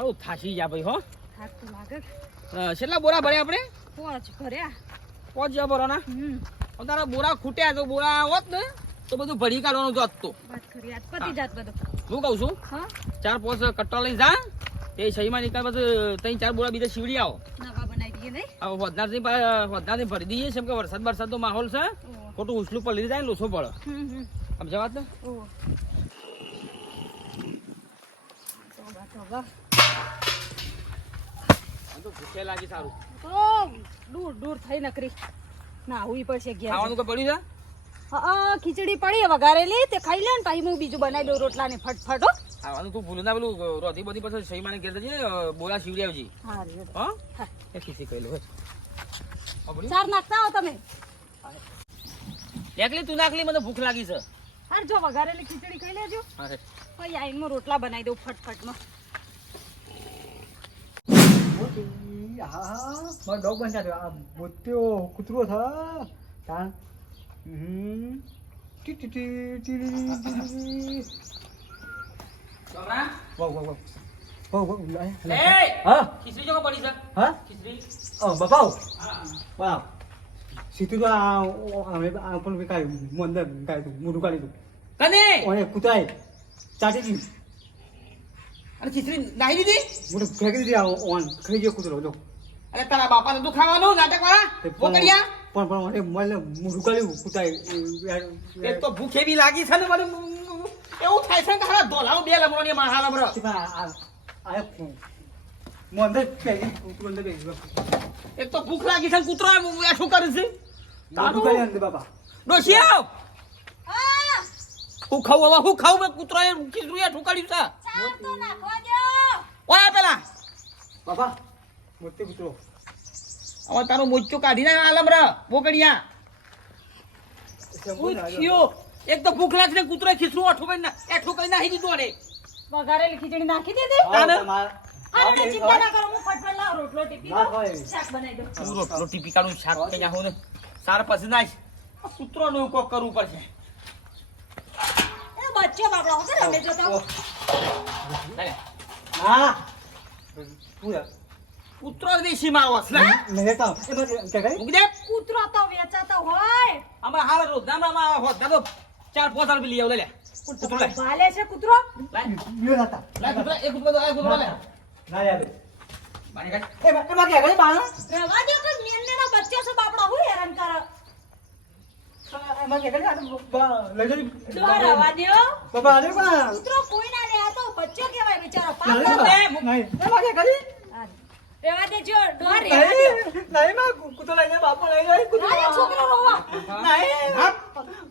હારું થાશી જા ભાઈ હો. થાક તો લાગે કેટલા બોરા ભર્યા આપણે? પોચ ભર્યા. પાંચ ભરો ના હમ. તારા બોરા ખૂટ્યા તો બોરા હોત ને તો બધું ભરી કાઢવાનું જોત તો. વાત કરી આજ પતી જાત બધું. હું કહું છું હા? ચાર પાંચ કટ્ટા લઈને જા એ સહીમાં નીકળ પછી ત્રણ ચાર બોરા બીજા શીવડી આવો. નવા બનાવી દઈએ નહીં? હવે હોદનારથી હોદનારથી ભરી દઈએ કેમ કે વરસાદ વરસાદનો માહોલ છે. ખોટું ઉછલું પડી જાય ને લોસો પડે. આમ જવાત ને? ઓહો. તો ભૂખ્યા લાગી સારું. તો દૂર દૂર થઈ નકરી. ના હુઈ પડશે ઘેર. ખાવાનું કોઈ પડ્યું છે? હા ખીચડી પડી વઘારેલી તે ખાઈ લે ને પછી હું બીજું બનાવી દઉં રોટલા ને ફટફટ હો. તું ભૂલું ના પેલું રોધી બધી પછી સહીમાં ઘેર જજે અ, શીવડી આવજી. હા રે. હા? હા. એ ખીસી કહી લો ચાર નાખતા હો તમે. એકલી તું નાખલી મને ભૂખ લાગી છે. હાર જો વઘારેલી ખીચડી ખાઈ લેજો. અરે રોટલા બનાવી દઉં ફટફટમાં. મોટી હા મારો ડોગ બનતા થયો આ મોટો કૂતરો થા. તા. હમ. ટી ટી ટી ટી છોકરા વાવ વાવ વાવ. વાવ વાવ લાય એ! લાય. હા? ખીસી જો પડી છે. હા? ખીસી ઓ બાપાઓ હા. વાવ. સીધું તો આ અમે આ પણ કાઢ્યું મંદર કાઢ્યું મોઢું કાઢી દઉં કને? ઓને કૂતરાએ ચાટી દીધું. અને ખીચડી નાહી દીધી? મોઢું ફેંકી દીધી આ ઓન. ખાઈ ગયો કૂતરો જો. અરે તારા બાપાને તું ખાવાનું નાટક વાળા? તે પોકડિયા પણ પણ મને મને મોઢું કાઢ્યું એ એક તો ભૂખ એવી લાગી છે ને મને એવું થાય છે ને તારા ધોલાવ બે લમણો ને મારા લમરો બેસી ગયો. એક તો ભૂખ લાગી છે કૂતરો એમ શું કરે છે. તારું? કાઢી અંદર બાપા. ડોશી આવ હું ખાઉં હવે હું ખાઉં? મેં કૂતરો એ ખીચડું એ ઠુકાડ્યું છે ઓય પેલા. બાપા. મોટી કૂતરો. હવે તારો મોચો કાઢી ના આલમ ર બોકડિયા થયો એક તો ભૂખ લાગી કૂતરો ખીસરું અઠું કરી ના એ કઈ નાખી દીધું અરે વઘારેલી ખીચડી નાખી દે દે અરે ચિંતા ના કરો હું ફટફટ લાવ રોટલો ટીપી ના શાક બનાવી દઉં. તું રોટલો ટીપી કાઢું શાક કઈ નાખું ને. સાર પછી નાખ. કૂતરો નું કોક કરવું પડશે. એ બચ્ચો બાપડા હું કરે અમે જોતા હા. પૂરા કૂતરો દેશી મારો છે ને? નહીં તો એ બધું કે કરી કૂતરો તો વેચાતો હોય. અમાર હાલ રોજ નામાં હોત ના તો ચાર પાંચ રૂપિયા લઈ આવ લે. કૂતરો લે ભાલે છે કૂતરો? લાય. લ્યો નતા લે કૂતરો, એક કૂતરો તો, કૂતરો લે ના યાર બાને કાઢ. એ બા- એ બા કે કરી બાનો રવા દે કે મેંદીનો બચ્ચો છે બાપડા હું હેરાન કર? એમાં કે કરી આ તો બા- લઈ જો રવા દો બાપા આલે બા. કૂતરો કોઈ ના લે આ તો બચ્ચો કહેવાય બિચારો. પાપ નહીં એમાં કે કરી રેવા દેજો ડોર રેવા દો નહીં નહીં માં કૂતરો લઈને બાપો લઈ જાય કૂતરો. અરે છોકરો રોવા. નહીં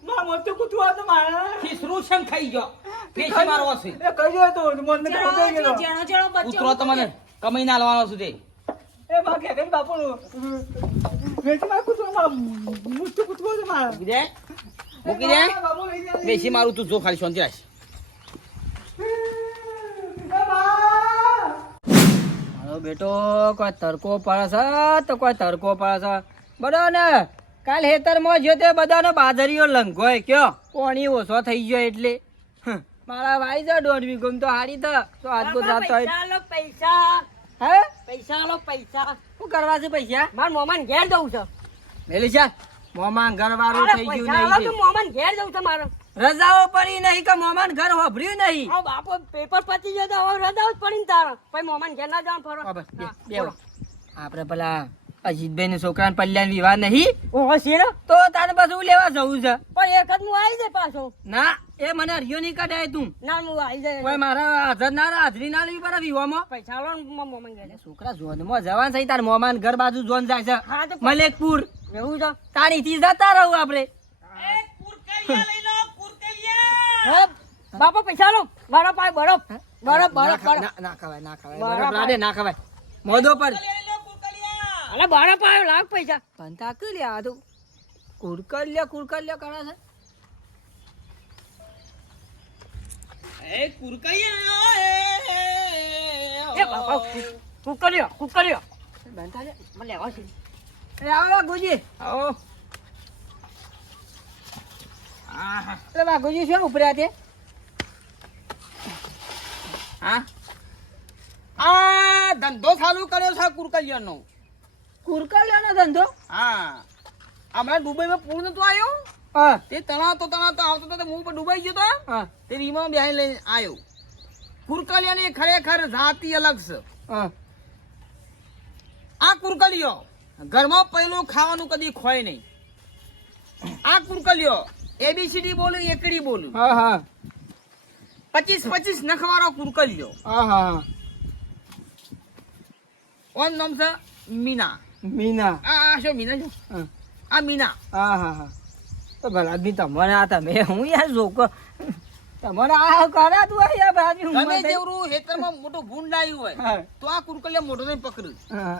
માં મોટું કૂતરું આ તો મારા. ખીસરું છે ને ખાઈ ગયો. દેશી મારો છે. એ કઈ ગયો તો મને તો ખબર ગયો જેણો જેણો બચ્ચો. કૂતરો તો કમાઈ ના લાવવાનો છું તે. એ બા કે કરી બાપુ વેચી માં કૂતરો માં મોટું કૂતરું છે મારા. મૂકી મૂકી દે. બાપુ બેસી મારું તું જો ખાલી શાંતિ રાખ. મારો બેટો કોઈ તડકો પડે છે? તો કોઈ તડકો પડે છે. બરાબર ને કાલ હેતરમાં જો તે બધાનો બાજરીઓ લંઘોય કયો? કોણી ઓછો થઈ ગયો એટલે. મારા ભાઈ છે દોઢ વીઘો તો હારી તો તો આજ તો પૈસા લો પૈસા. હે? પૈસા લો પૈસા. શું કરવા છે પૈસા? માર મોમાન ઘેર જવું છે. મેલી છે? મોમાન ઘર વાળું થઈ ગયું નહીં તો મોમાન ઘેર જવું છે મારે. રજાઓ પડી નહીં કે મોમાન ઘર હોભર્યું નહીં. આ બાપો પેપર પતી ગયો તો હવે રજાઓ જ પડી ને તારા. પછી મોમાન ઘેર ના જવાનું ફરો બસ, બે- હા, બે બોલો. આપણે પેલા અજીતભાઈ ના છોકરા પલ્યા વિવાહ નહીં? ઓહો શેરો તો તારે પાછું લેવા જવું છે? પણ એક જ હું આવી જાય પાછો. ના એ મને હરિયો નહીં કઢાય તું. ના હું આવી જાય. કોઈ મારા હાજર ના હાજરી ના લેવી પડે વિવાહમાં? પૈસા લો ને મોમાન ઘેર. છોકરા જોનમાં જવાન થઈ તાર મોમાન ઘર બાજુ જોન જાય છે. મલેકપુર. એવું છે. તારી થી જતા રહું આપણે બાપા પૈસા લો. બરફ. આવે બરફ બરફ બરફ બરફ. ના- ખવાય ના ખવાય. બરફ લાડે ના ખવાય. મોદો પર. અલે બરફ આવ્યો લાખ પૈસા. ભંતા કે લે આ તો? કુરકલ્ય કુરકલ્ય કરે છે. એ એ બાપા કુકર્યો કુકર્યો ભંતા લે મને લેવા છે. એ આવો ગુજી આવો. એટલે બાગુજી શું ઉપર્યા તે? હા? આ ધંધો ચાલુ કર્યો છે કુરકલિયાનો. કુરકલિયાનો ધંધો? હા. હમણાં દુબઈમાં પૂર્ણ નતો આવ્યો? હા. તે તણાવતો તણાતો આવતો તો તે મું પર ડૂબાઈ ગયો તો? હા. તે રીમાં બેહી લઈને આવ્યો. કુરકલિયાની ખરેખર જાતિ અલગ છે. હા. આ કુરકલિયો ઘરમાં પહેલું ખાવાનું કદી ખોય નહીં. આ કુરકલિયો એબીસીડી બોલું એકડી બોલું. હા હા. પચીસ પચીસ નખવાળો કુરકલ્યો હા હા. ઓન નામ છે મીના. મીના. આ આ શું મીના હા. આ મીના. હા હા હા. તો ભલા બી તમારે આ તમે હું યાર છોકરો તમને આ કર્યા તું મને- હેતરમાં મોટો ભૂંડ આવ્યું હોય તો આ કુરકલિયા મોટો નહીં પકડ્યું.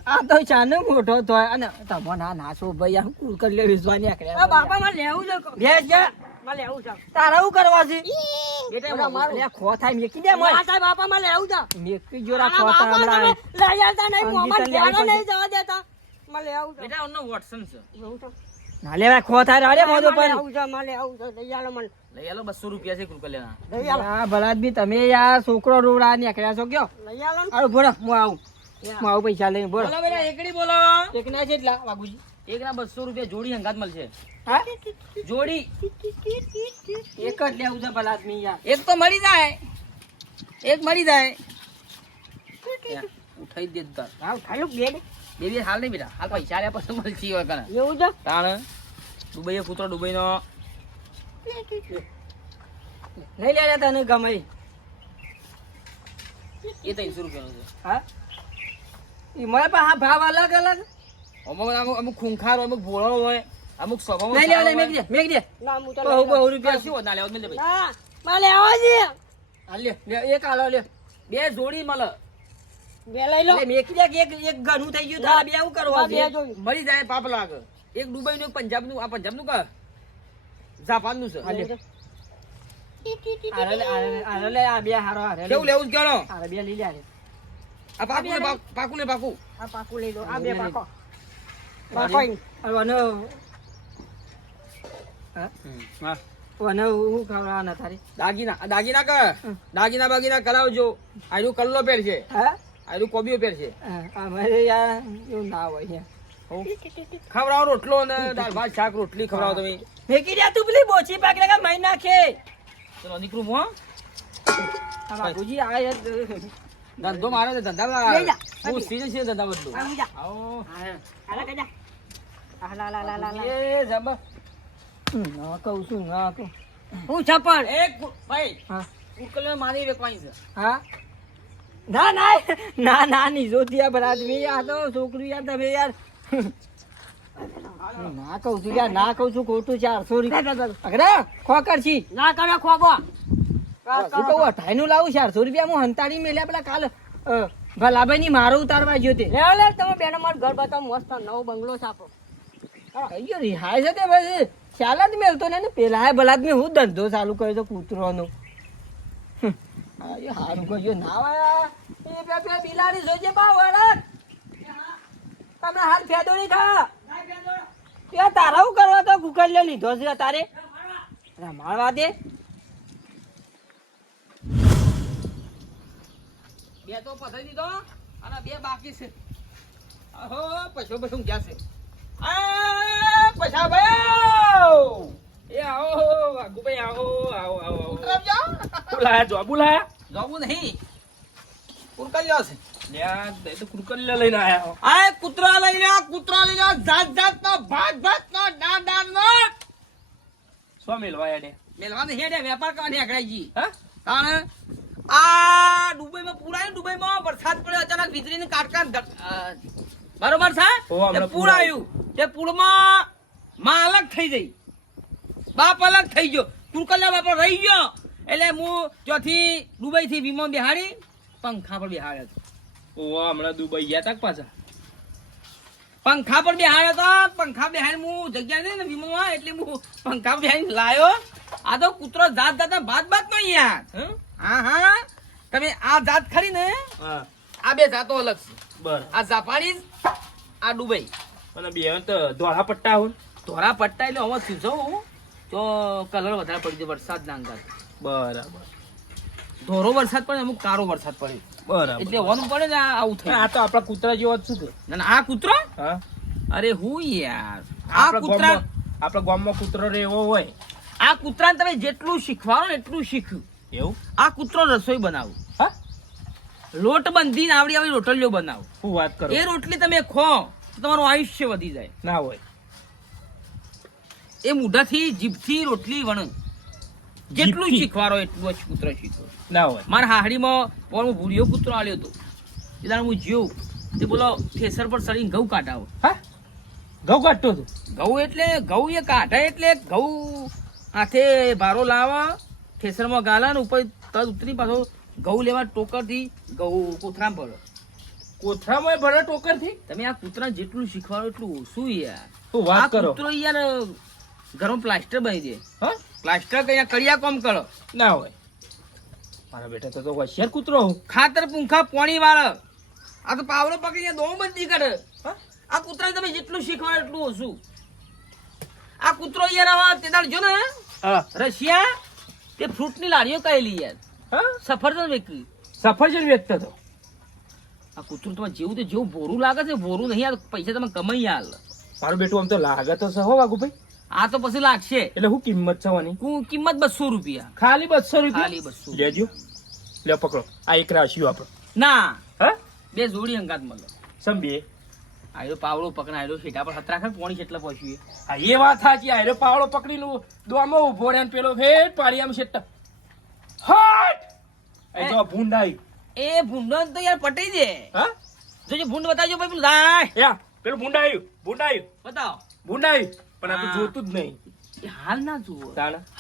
આ તો ચાનો મોટો તો અને તમને આ નાસો ભાઈ આ કુરકલ્યો વિશ્વાની આકડ્યા આ બાપા માં લેવું છે બેસ જા. માં લેવું છે. તારા શું કરવા છે? બેટા ઓલા મારું. ખો થાય મેકી દે ના મોય બાપા માં લેવું છે. મેકી જોરા ખો થાય હમણાં લઈ આવતા નહીં મોમાં લેવી નહીં જવા દેતા. માં લેવું છે. બેટા ઓનો વોટસન છે. ના લેવા ખો થાય રે મોદો પર. લેવું છે માં લેવું છે. લઈ આલો મને. લઈ આલો બસો રૂપિયા છે કુરકલિયાના લઈ આલો. હા ભલા તમે યાર છોકરો રોડા નીકળ્યા છો કયો? લઈ આલો ને. બોલો હું આવું. હું આવું પૈસા લઈને બોલો બોલો બેટા એકડી બોલો. એક ના જેટલા વાગુજી એકના બસો રૂપિયા જોડી હંગાત મળશે. હા? જોડી. એક જ લેવું છે ભલા યાર એક તો મળી જાય. એક મળી જાય. ઉઠાઈ દે તાર. હા ખાલી બે બે. બે હાલ નહીં બેટા. હાલ પૈસા આલ્યા પછી હોય કને એવું છે? તાણ. દુબઈ કૂતરો દુબઈ નો લઈ લે લે તને ગમે. એ ત્રણસો રૂપિયાનો છે. હા? ઈ મળે પણ હા ભાવ અલગ અલગ. અમુક અમુક અમુક ખૂંખાર હોય અમુક ભોળો હોય અમુક સ્વભાવ નહીં લેવા લે મેક દે મેક દે. ના હું તો બહુ. રૂપિયા. શું ના લેવા મિલ ભાઈ. ના માં લેવો છે હાલ લે લે એક હાલો લે. બે જોડી મળે બે લઈ લો. મેકી દે કે એક એક ઘણું થઈ ગયું તારે બે આવું કરવા જોયું મળી જાય પાપ લાગે. એક દુબઈ નું એક પંજાબનું આ પંજાબનું કા જાપાનનું છે. હાલ. લે આરે લે આરે લે, આરે લે આ બે હારો હારે લે. કેવું લેવું છે ગણો બે લઈ લે. આ પાકું ને પાકું ને પાકું. આ પાકું લઈ લો આ બે પાકો પાકો. હવે હા? હા હું ખવડાવવાના તારે? દાગીના દાગીના કર. દાગીના બાગીના કરાવજો. આયરું કલ્લો પેર છે. હા? આયરું કોબીઓ પેર છે. અમારે યાર એવું ના હોય યાર. ખવડાવો રોટલો ને દાળ ભાત શાક રોટલી ખવડાવો તમે. ફેંકી દે તું પેલી બોચી પાક લગા મહી નાખે. ચલો નીકળું હું હો. બાપુજી આ યાર ધંધો મારે છે ધંધા હું સીધે સીધે ધંધા બદલું આવો. હાલા કજા આ લા લા લા એ ના કહું છું ના કહું હું છપ્પન. એક ભાઈ હા. ઉકલે મારી વેકવાઈ છે. હા? ના ના ના ના ની જોતી આ બધા આદમી આ તો છોકરી યાર તમે યાર ના કહું છું યાર ના કહું છું ખોટું ચારસો રૂપિયા અગરા ખોકર છી. ના કરો ખોગો નું લાવું ચારસો રૂપિયા હું હંતાડી મેલ્યા પેલા ભલાભાઈ ની મારો ઉતારવા ગયો તમે બેનો મારું મસ્ત નવો બંગલો છાપો અયો રિહાય છે તે મેલતો ને પેલા ભલા જ મેં હું ધંધો ચાલુ કર્યો તો કૂતરોનો. સારું કર્યો. ના બિલાડી જોજે બા તમને હાલ ફેદો નહીં તે તારા હું કરવા તો કુકર લીધો છે તારે? રમાડવા દે. બે તો પથારી દીધો અને બે બાકી છે. અહો પછો પછો ગયા છે? આ પછા ભાઈ! એ આવો વાઘુભાઈ આવો આવો આવો આવો. બોલાયા જો બોલાયા? જવું નહીં. છે લ્યા એ તો લઈને કૂતરા લઈ લ્યો કૂતરા લઈ લ્યો જાત જાત નો ભાત ભાત નો ડાન ડાન નો સો મેલવાયા ને મેલવાને હેડે વેપાર કરવા નીકળાઈ હા? કારણ આ દુબઈમાં પૂરાયું દુબઈમાં વરસાદ પડ્યો અચાનક વીજળીને કાટકાન બરોબર છે? ઓ, તે પૂરમાં માં અલગ થઈ ગઈ. બાપ અલગ થઈ ગયો. કુરકલ્યા બાપ રહી ગયો. એટલે હું ત્યાંથી દુબઈ થી વિમાન બેહાડી પંખા પર બેહાડ્યો હતો ઓ હમણાં દુબઈ ગયા તા પાછા? પંખા પર બેહાડ્યો તો પંખા બેહાડ હું જગ્યા નહીં ને વીમોમાં એટલે હું પંખા બેહાડી લાયો. આ તો કૂતરો જાત જાત ભાત ભાત નો યાર હં? હા હા. તમે આ જાત ખરી ને હા. આ બે જાતો અલગ છે. બર આ જાપાનીઝ આ દુબઈ. અને બે તો ધોળા પટ્ટા હોય ધોળા પટ્ટા એટલે હવે સીધો તો કલર વધારે પડી જાય વરસાદ ના અંગાત બરાબર. ધોરો વરસાદ પડે અમુક કારો વરસાદ પડે. બરાબર એટલે હોવાનું પડે ને આવું થાય. આ તો આપણા કૂતરા જેવો જ શું ના, ના, આ કૂતરો? અરે હું યાર. આ કૂતરા આપણા ગામમાં કૂતરો એવો હોય. આ કૂતરાને તમે જેટલું શીખવાડો ને એટલું શીખ્યું. એવું? આ કૂતરો રસોઈ બનાવું. હા? લોટ બંધીને આવડી આવડી રોટલીઓ બનાવો. શું વાત કરો? એ રોટલી તમે ખો તો તમારું આયુષ્ય વધી જાય. ના હોય. એ મૂઢાથી જીભથી રોટલી વણ. જેટલું શીખવાડો એટલું જ કૂતરો શીખો. ના હોય. મારા હાહડીમાં પણ ભૂરિયો કૂતરો આવ્યો હતો એટલે હું જીવ. તે બોલો થેસર પર સડીને ઘઉં કાઢાવો. હા? ઘઉં કાઢતો હતો? ઘઉં એટલે ઘઉં એ કાઢે એટલે ઘઉં હાથે ભારો લાવા થેસરમાં ગાલા ને ઉપર તદ ઉતરી પાછો ઘઉં લેવા ટોકરથી ઘઉં કોથરામાં ભરો. કોથરામાં ભરે ટોકરથી તમે આ કૂતરા જેટલું શીખવાડો એટલું ઓછું યાર. તો વાત કરો? કૂતરો યાર ઘરમાં પ્લાસ્ટર બની દે. હા? પ્લાસ્ટર કયા કડિયા કોમ કરો? ના હોય. મારા બેટા તો તો હોશિયાર કૂતરો હું. ખાતર પૂંખા પોણી વાળ. આ તો પાવડો પકડીને દોમ બંધી કરે. હા? આ કૂતરાને તમે જેટલું શીખવાડો એટલું ઓછું. આ કૂતરો યાર તે દાડ જો ને હા. રશિયા તે ફ્રૂટની લારીઓ કહેલી યાર. હા? સફરજન વેચી સફરજન વેચતો હતો. આ કૂતરું તમારે જેવું તે જેવું બોરું લાગે છે બોરું નહીં આ પૈસા તમે કમાઈ હાલ મારું બેટું આમ તો લાગે તો સહો વાઘુભાઈ. આ તો પછી લાગશે. એટલે શું કિંમત કુ- કિંમત બસો રૂપિયા. ખાલી બસો ખાલી બસો લેજો લે પકડો. આ એક રાશિયો આપણો ના. હા? બે જોડી અંગાત મળે. સંભીએ આયો પાવડો પકડાયો શેઠા પર હતરા ખર પોણી કેટલા પહોંચ્યું હા એ વાત સાચી. આયરો પાવડો પકડીને દોમો ઊભો રહે ને પેલો ફેર પાડી આમ શેઠા. હટ! એ જો ભૂંડાઈ. એ ભૂંડો તો યાર પટી દે. હા? જોજો ભૂંડ બતાવજો ભાઈ પેલું. લાય. યા ભૂંડાયું. ભૂંડ આવ્યું બતાવો. ભૂંડ આવ્યું પણ આ તો જોતું જ નહીં. હાલ ના જુઓ.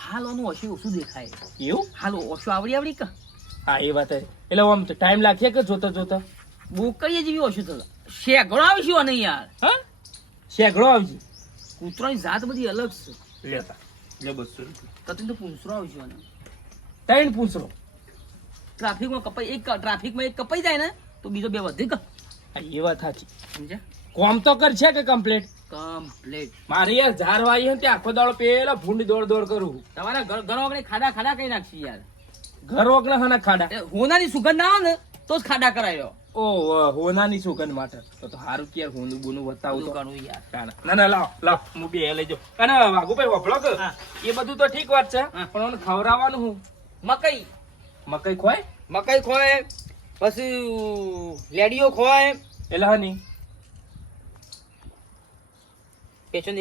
હાલ ઓનું ઓછું ઓછું દેખાય. એવું? હાલ ઓછું આવડી આવડી કા. હા એ વાત એટલે આમ તો ટાઈમ લાગે કે જોતા જોતા? બોકડીએ જેવી ઓછું થતા શેગડો આવશું અને યાર. હા? શેગડો આવશે? કૂતરાની જાત બધી અલગ છે. લેતા લે બસો કતી તો પૂંછરો આવશું અને ત્રણ પૂંછરો ટ્રાફિકમાં કપાઈ એક ટ્રાફિકમાં એક કપાઈ જાય ને તો બીજો બે વધી કા. એ વાત સાચી. સમજ્યા? કોમ તો કર છે કે કમ્પ્લીટ કમ્પ્લીટ મારે યાર ઝાર વાઈ હે ત્યાં આખો દાડો પેલો ભૂંડ દોડ દોડ કરું તમારા ઘર ઘરો આપણે ખાડા ખાડા કરી નાખશું યાર. ઘર વગર હના ખાડા? હોનાની સુગંધ આવે ને તો જ ખાડા કરાયો. ઓ હોનાની સુગંધ માટે. તો તો હારું કે યાર હોનું બોનું બતાવું તો. કરવું યાર. ના ના લાવ લાવ હું બે લઈ જાઉં. અને વાઘુભાઈ વફળો કે? એ બધું તો ઠીક વાત છે પણ મને ખવડાવવાનું હું? મકઈ. મકઈ ખોય મકઈ ખોય પછી લેડીઓ ખોય એટલે હની? પેશન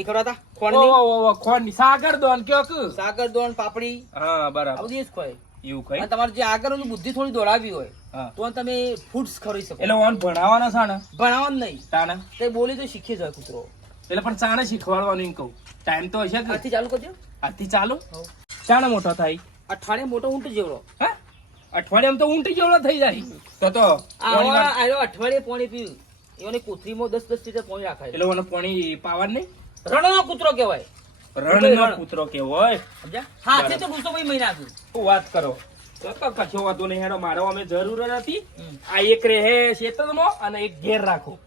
ખોણની ઓ, ઓ, ઓ, ખોળની. સાગર દોન કયો કે? સાગર દોન પાપડી. હા બરાબર. આવું જ કોઈ એવું અને તમારે જે આગળની બુદ્ધિ થોડી દોડાવી હોય તો તમે ફૂડ્સ ખરી શકો. એટલે ઓન ભણાવવાના છે ને ભણાવવાનું નહીં. તાને તે બોલી તો શીખી જાય કૂતરો. એટલે પણ ચાણે શીખવાડવાનું એમ કહું. ટાઈમ તો હશે કે આથી ચાલુ કરજો. આથી ચાલુ? ચાણે મોટો થાય? અઠવાડિયે મોટો ઊંટ જેવડો. હા? અઠવાડિયામાં તો ઊંટી જેવડો થઈ જાય. તો તો અઠવાડિયે પાણી પીવું એવાની કોથરીમાં દસ દસ લીટર પાણી રાખાય એટલે ઓને પાણી પાવાનું નહીં? રણનો કૂતરો કહેવાય. રણનો કૂતરો કહેવાય. સમજ્યા? હાથે તો ગુસ્સો ભાઈ મહિના શું વાત કરો? તો તો કશો વાંધો નહીં હેડો મારો અમે જરૂર નથી. આ એક રહે ખેતરમાં અને એક ઘેર રાખો.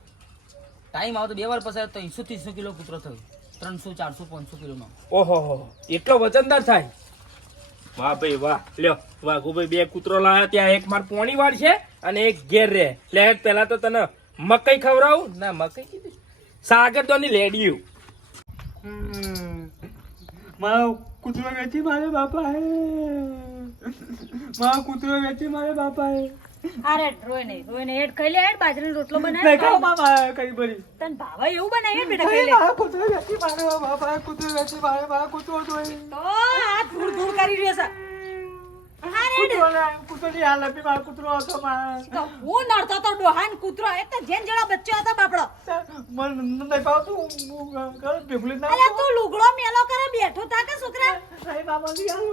ટાઈમ આવતો બે વાર પછી ત્રણસો ત્રીસો કિલો કૂતરો થયો. ત્રણસો ચારસો પાંચસો કિલોનો ઓહો હો એટલો વજનદાર થાય. વાહ ભાઈ વાહ. લ્યો વાઘુભાઈ બે કૂતરો લાવ્યા ત્યાં એક માર પોણી વાળ છે અને એક ઘેર રહે. લે પેલા તો તને મકઈ ખવડાવું? ના મકઈ કીધી. સાગર તો ની લેડિયું મારો કૂતરો વેચી મારે બાપાએ. મારો કૂતરો વેચી મારે બાપા હે અરે રોય નહીં રોય નહીં. હેડ ખાઈ લે હેડ બાજરીનો રોટલો બનાય ખાઓ મામા કઈ બરી તને ભાવે એવું બનાય બેટા ખાઈ લે. મારો કૂતરો વેચી મારે બાપા કૂતરો વેચી મારે બાપા કૂતરો જોઈ તો હાથ ધૂળ ધૂળ કરી રહ્યો છે. હા નડતો તો ડોહાન કૂતરો એક તો જેન જેડા બચ્ચો હતો બાપડો. મને નહીં ભાવતું હું હું ઘર ભેગું ના અલે તું લુગડો મેલો કરે બેઠો તા કે છોકરા? નહીં બાબા ની હાલ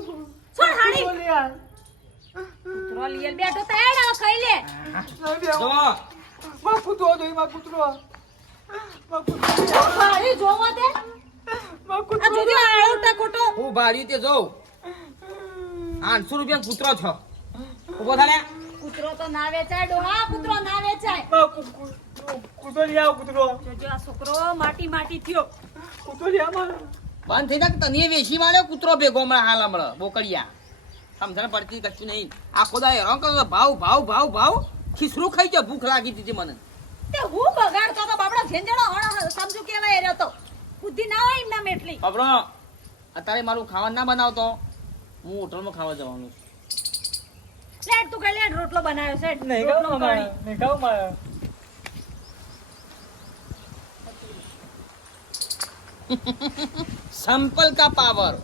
છોડ હાડી. કૂતરો ની હાલ. કૂતરો લીયલ બેઠો તા હેડ ખાઈ લે. જો. મારો કૂતરો જોઈ મારો કૂતરો. મારો કૂતરો હાડી જોવા દે મારો આ જોજો આળો ટકોટો હું ભાડ્યું તે જોઉં. આઠસો રૂપિયા કૂતરો છો. ઊભો થાય કૂતરો તો ના વેચાય ડોહા કૂતરો ના વેચાય. કૂતરો ની આવ કૂતરો. જોજો આ છોકરો માટી માટી થયો. કૂતરો ની આવ. મારો બંધ થઈ જાય તને વેચી માર્યો કૂતરો ભેગો હમણાં હાલ હમણાં બોકડિયા. સમજણ પડતી કશું નહીં. આ દા હેરાન કરો ભાવ ભાવ ભાવ ભાવ. ખીસરું ખાઈ જાય ભૂખ લાગી હતી મને. તે હું બગાડતો તો બાપડા ઝેંઝણો હણ સમજુ કેવાય રહ્યો તો. બુદ્ધિ ના હોય એમના મેટલી. બાબરો અત્યારે મારું ખાવાનું ના બનાવતો. હું હોટલમાં ખાવા જવાનું. લેટ તું કઈ લેટ રોટલો બનાવ્યો છે. નહીં રોટલો મારે નહીં ખાવું મારે સંપલ કા પાવર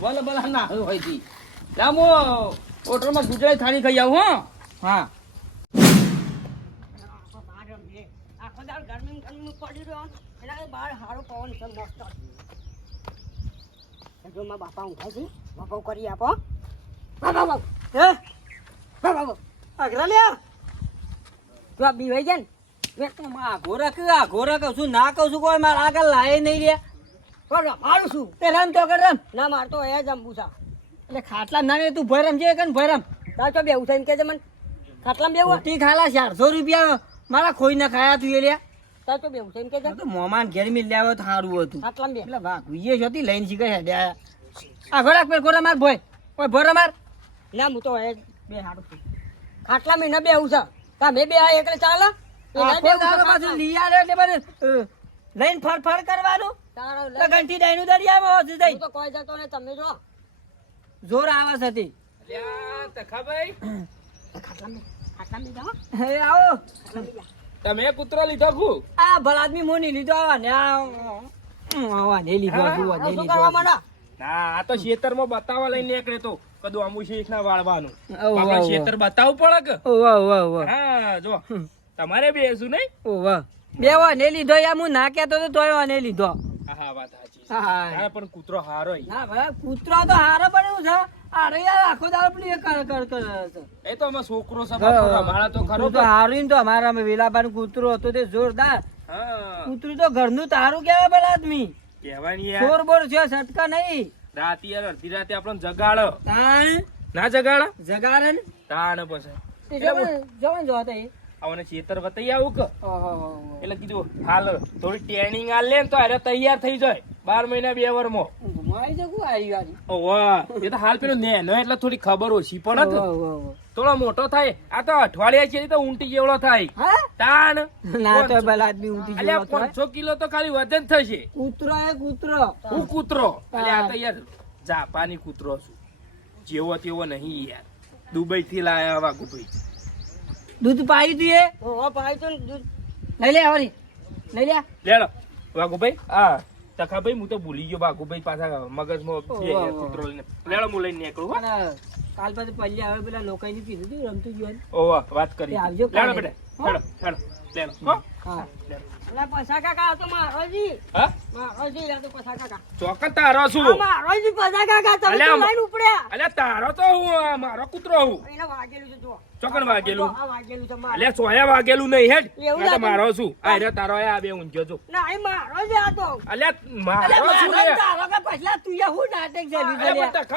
બોલ બોલા ના હોય લાવ હોટલમાં ગુજરાતી થાળી ખાઈ આવું હો. હા. આખો ગરમી ગરમી પડી રહ્યો એના બહાર હારો પવન છે મસ્ત. જો બાપા ઊંઘાય છે. બાપા કરી આપો બાપા બાપા હે? બાપા બાપા અઘરા લે તું આ બીવાઈ જાય ને ઘોરા કે આ ઘોરા કહું છું ના કહું છું કોઈ, મારા આગળ લાય નહીં રે પણ મારું શું તે રમ તો કર રમ ના મારતો એ જ અંબુસા એટલે ખાટલા ના ને તું ભરમ છે કે ભરમ. તાર તો બેવું એમ કે મને. ખાટલામાં બેવું ટી ખાલા ચારસો રૂપિયા મારા ખોઈ ના ખાયા તું એ લ્યા તાર તો બેવું છે. એમ કે તો મોમાન ઘેર મિલ લાવ્યો તો સારું હતું. આટલા બે. એટલે વાહ ગુઈએ છોતી લઈને શીખે છે. આ ઘોડા પર ઘોડા માર ભોય. ઓય ભોરો માર ના હું તો એ બે હારું ખાટલા મહિના ન બેવું છે તમે બે આ એકલે ચાલે લઈને ફર ફર કરવાનું. તો ઘંટી ડાયનું દરિયામાં હોતી જઈ. તો કોઈ જતો ને તમે જો. જોર આવે હતી. તે. અલ્યા તખાભાઈ. જાઓ હે, આવો. તમે કૂતરો લીધો ખુ આ ભલ આદમી મોની લીધો આવા ને આવા ને લીધો આવા ને લીધો. ના આ તો શેતરમાં બતાવવા લઈને નીકળે તો. કદું આમુ શેખ ના વાળવાનું. આપણે શેતર બતાવવું પડે કે? ઓવ, ઓવ, ઓવ, હા જો. તમારે બેસું નહીં? ઓવ. બે વાને લીધો યાર હું ના કહેતો તો તોય વાને લીધો. હા વાત સાચી હા. પણ કૂતરો હારો હા ના ભાઈ કૂતરો તો હારો પણ એવું છે. અરે યાર આખો દાડો પેલું કર કર કર એ તો અમે છોકરો છે બાપુ, તો ખરો તો હારું તો અમારા વેલાબાનું કૂતરું હતું તે જોરદાર. હા. કૂતરું તો ઘરનું તારું કેવા ભલા આદમી. કહેવાની યાર. ચોર બોર છે સટકા નહીં. રાતે યાર અડધી રાતે આપણને જગાડો. તાણ. ના જગાડો? જગાડે ને. તાણ પછી. જવાનું જવાનું આવને શેતર બતાવી આવું કે? એટલે કીધું હાલ થોડી ટ્રેનિંગ આ લે તો અરે તૈયાર થઈ જાય. બાર મહિના બે વર ઘુમાઈ જગું આવી વારી ઓવા એ તો હાલ પેલો નેનો એટલે થોડી ખબર ઓછી પણ ઓહો, હતી. ઓહો, ઓહો. થોડો મોટો થાય. આ તો અઠવાડિયા છે તો ઊંટી જેવડો થાય. તાણ. ના તો ભલા આદમી ઊંટી અલ્યા પાંચસો કિલો તો ખાલી વજન થશે. કૂતરો એ કૂતરો. હું કૂતરો? અલ્યા આ તો યાર જાપાની કૂતરો છું. જેવો તેવો નહીં યાર. દુબઈ થી લાયા વાઘુભાઈ દૂધ પાયું તું એ? ઓહો ભાઈ તો દૂધ. લઈ લે આવરી લઈ લે. લેડો વાઘુભાઈ હા તખાભાઈ હું તો ભૂલી ગયો. વાઘુભાઈ પાછા મગજમાં. કૂતરો લઈને. લેડો હું લઈને નીકળું હો. કાલ પછી પલ્લી આવે પેલા લોકોએ કીધું તું રમતું ગયું ઓવા વાત કરી. આવજો લેડો. બેટા હેડો હેડો લેડો તારો છું. મારો જી પૈસા કાકા તમે અલ્યા, તો લઈને ઉપડ્યા. અલ્યા તારો તો હું મારો કૂતરો હું. એને વાગેલું છે જુઓ. ચોકન વાગેલું? આ વાગેલું છે મારે. અલ્યા સોયા વાગેલું નહીં હેડ. તો મારો છું. આ રહ્યો તારો આ બે ઊંઝો છું ના એ મારો જી આ તો અલ્યા મારો છું મારો તારો કે પછલા તું યા હું નાટક છે?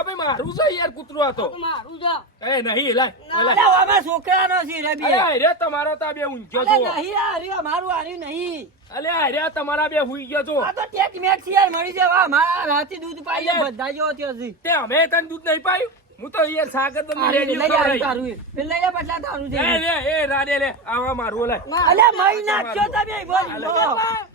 પણ મારું છે યાર કૂતરો હતો આ તો. મારું છે. એ નહીં લાય. અલે આમાં છોકરાનો છે રે બે. અલ્યા તમારો તો બે ઊંઝો છું નહીં આ રહ્યો મારું હાર્યું નહીં. અલ્યા આ તમારા બે હુઈ ગયો તો આ તો ટેક મેક છે યાર મળી જાય મારા રાતી દૂધ પાઈ અલે. બધા જો છે. તે અમે તને દૂધ નહીં પાયું હું તો યાર સાગર તો આ લઈ રેડિયો લે ખવડાવી. તારું એ. લઈ લે પછલા તારું છે એ લે એ રાડે લે આવા મારું લે અલે મહી નાખ્યો તમે બોલ.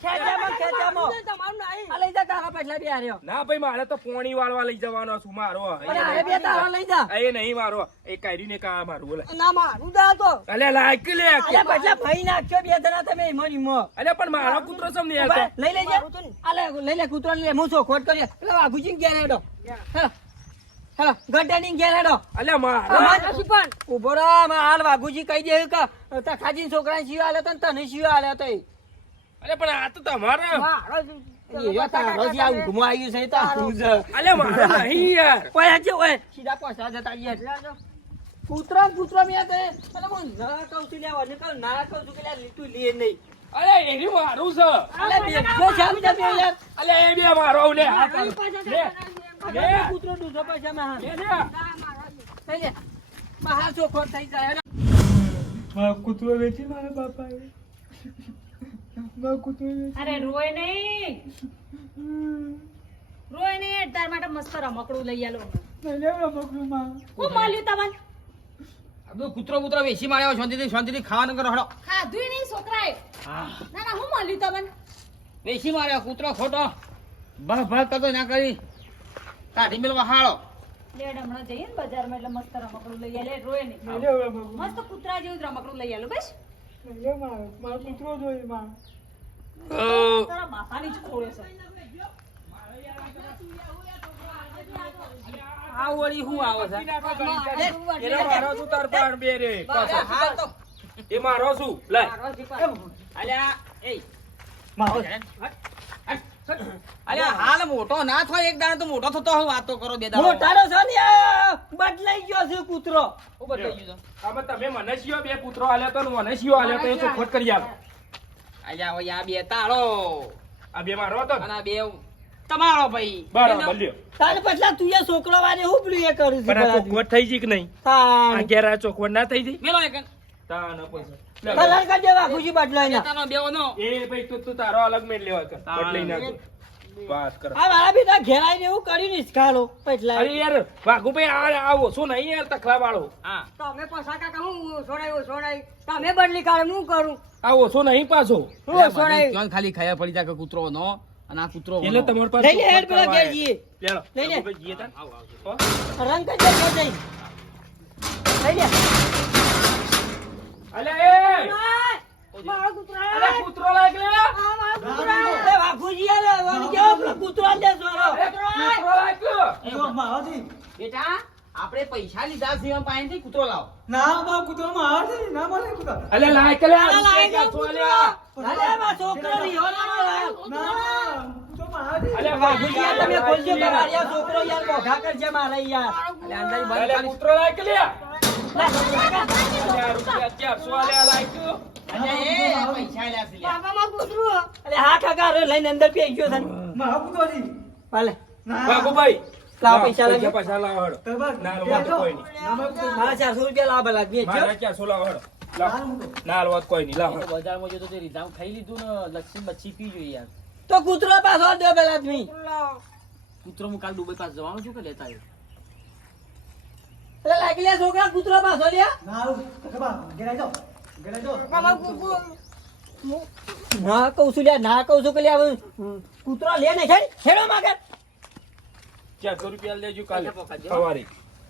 ખેંચામાં ખેંચામાં તમારું નહીં. આ લઈ જા તારા પછલા બે આર્યો ના ભાઈ મારે તો પોણી વાળવા લઈ જવાનો છું મારો. અરે બે તારા લઈ જા. એ નહીં મારો. એ કાઢીને કા મારું બોલે ના મારું દા તો. અલે લાઈક લે. અલે પછલા ભાઈ નાખ્યો બે જણા તમે ઈમો મો અલે પણ મારો કૂતરો સમ નહીં ઊભા, લઈ લેજે. અલે લઈ લે કૂતરો લે હું છો ખોટ કરીએ? પેલા વાઘુજી ઘેર હેડો હેલો હેલો ગઢાની ઘેર હેડો. અલે મારા પણ ઊભો રા હાલ વાઘુજી કહી દે કે તખાજી છોકરા શિવા આલે તો ને તને શિવા આલે તો અલે પણ આ તો તમારે. મારો તારો જે આ ઊંઘમાં આવ્યું છે. એ તો આવું અલે મારો નહીં યાર. ઓય હજી ઓય સીધા પાછા જતા રહીએ કૂતરો ને મેં તો અલે હું ના કહું છું લેવા ને કહું ના કહું છું કે લે તું લે નહીં. અલે એની મારું છે. અલે યાર એ બે મારો લે. લે કૂતરો દૂધો પાછા માં લે લે. લઈ લે બહાર ચોખ્ખો થઈ જાય. મારો કૂતરો વેચી મારા બાપા મારો કૂતરો અરે રોય નહીં. રોય નહીં. તાર માટે મસ્ત રમકડું લઈ આલો. નહીં માં હું મળ્યું તમને? બધું કૂતરો બૂતરો વેચી માર્યો. શાંતિથી શાંતિથી ખાવાનું કરો. હળો ખાધુંય નહીં છોકરાએ હા. ના ના હું મળ્યું તમને? વેચી માર્યો કૂતરો ખોટો. ભાગ ભાગ કરતો ના કરી. કાઢી મેળવા હાળો. લેડ હમણાં જઈએ ને બજારમાં એટલે મસ્ત રમકડું લઈ આલે રોય નહીં. લે, લે, લે, મસ્ત કૂતરા જેવું જ રમકડું લઈ આલો બસ. લે, મારો. મારો કૂતરો જોઈએ માં તારા બાપાની જ ખોળે છે. આ વળી હું આવે છે? એનો મારો છું તાર પાડ બે રે? હા તો. એ મારો શું? લાય અલ્યા એ. મારો. અલ્યા હાલ મોટો ના થાય એક દાડો તો મોટો થતો હું વાતો કરો બે દાણા મોટાનો છો ને બદલાઈ ગયો છે કૂતરો. ઓ બદલાઈ ગયો છે? આમાં તમે મને શિયો બે કૂતરો આલ્યા તો મને શિયો આલ્યો તો એ ખોટ કરી આલો. અલ્યા ઓય આ બે તાળો. આ બે મારો હતો અને આ બે તમારો ભાઈ. બરાબર લ્યો તાર પછલા તું એ છોકરો વારે હું પેલું એ કરું પણ આ છું ચોખવટ થઈ જી કે નહીં? આ તાણ ઘેર ચોખવટ ના થઈ જી? મેલો એક. તાન પછી. કલર કરજે વાઘુજી બદલાઈ ના તારો બેવો એ ભાઈ તું તું તારો અલગ મેળ લેવા કર. બદલાઈ નાખો વાત કર. આ મારા બી ઘેરાઈ ને એવું કર્યું ને ખાલો પછલા અરે યાર વાઘુભાઈ આ આ ઓછો નહીં યાર તખલા વાળો હા તમે પૈસા કાકા હું સોડાયું સોડાયું તમે બદલી કાઢે હું કરું? આ ઓછો નહીં પાછો. હું ખાલી ખાયા પડી જાય કે કૂતરો નો અને આ કૂતરો એટલે. પાસે લઈ હેડ પેલા લઈ લે. આવો, આવો. રંગ કરજે જઈ લઈ લે અલ્યા એ! મારો કૂતરો અલ્યા કૂતરો લાગ આ મારો કૂતરો એ! વાઘુજી યાર વાળી કેવો પેલો કૂતરો દે સોરો કૂતરો લાગ કૂતરો મારો બેટા આપણે પૈસા લીધા છે એમાં પાસેથી કૂતરો લાવો. ના બા કૂતરો મારો છે. ના મળે કૂતરો. અલ્યા લાય લે અલા, લાય રૂપિયા કૂતરો. અરે છોકરો રીહો ના લાયો. ના કૂતરો મારો વાઘુજી તમે ખોલજો કે મારે છોકરો યાર મોઢા કરજે મારે યાર. એટલે અંદર બંધ કૂતરો લાય લે. લાવો હેડો. તો તો બજારમાં રીધામ ખાઈ લીધું ને મચ્છી પી જોઈએ યાર તો કૂતરો પાછો દો પેલા આદમી કૂતરો હું કાલ દુબઈ પાસે જવાનું છું કે લેતા આવ્યો એટલે લાગી લે છોકરા કૂતરો પાછો લે ના કહું છું લ્યા ના કહું છું કે લ્યા કૂતરો લે ને ખેડ ખેડો માગર ચારસો રૂપિયા લેજો કાલે. સવારે.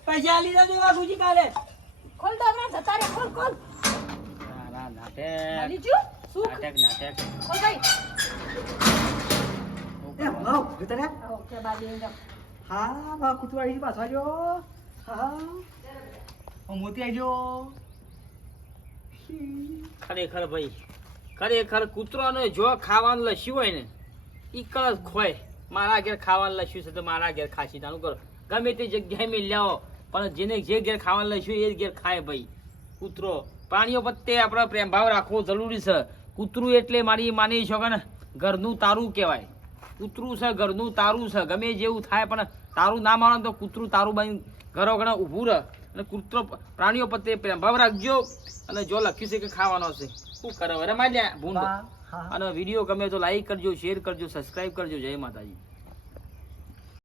પૈસા આલી દેજો બાપુજી કાલે. ખોલ તો હમણાં જતા રે ખોલ ખોલ. નાટક. નાટક નાટક. ભાઈ. એ, જતા બાજુ. હા બા કૂતરો આવી પાછો આવ્યો. હા. ખરેખર ભાઈ, ખરેખર કૂતરાનો જો ખાવાનું લસ્યું હોય ને, ઈ કળ ખોય. મારા ઘેર ખાવાનું લસ્યું છે તો મારા ઘેર ખાસી તાનું કરો. ગમે તે જગ્યાએ મેં લ્યાવો પણ જેને જે ઘેર ખાવાનું લસ્યું એ જ ઘેર ખાય ભાઈ. કૂતરો, પ્રાણીઓ પ્રત્યે આપણે પ્રેમ ભાવ રાખવો જરૂરી છે. કૂતરું એટલે મારી માની શકો ને, ઘરનું તારું કહેવાય. કૂતરું છે, ઘરનું તારું છે, ગમે જેવું થાય, પણ તારું ના માનો તો કૂતરું તારું બની ઘરો ઘણા ઊભું રહે અને કૂતરો પ્રાણીઓ પ્રત્યે પ્રેમ ભાવ રાખજો અને જો લખ્યું છે કે ખાવાનો છે શું કરો? હવે રમાડ્યા ભૂંડ. અને વીડિયો ગમે તો લાઈક કરજો શેર કરજો સબસ્ક્રાઇબ કરજો. જય માતાજી.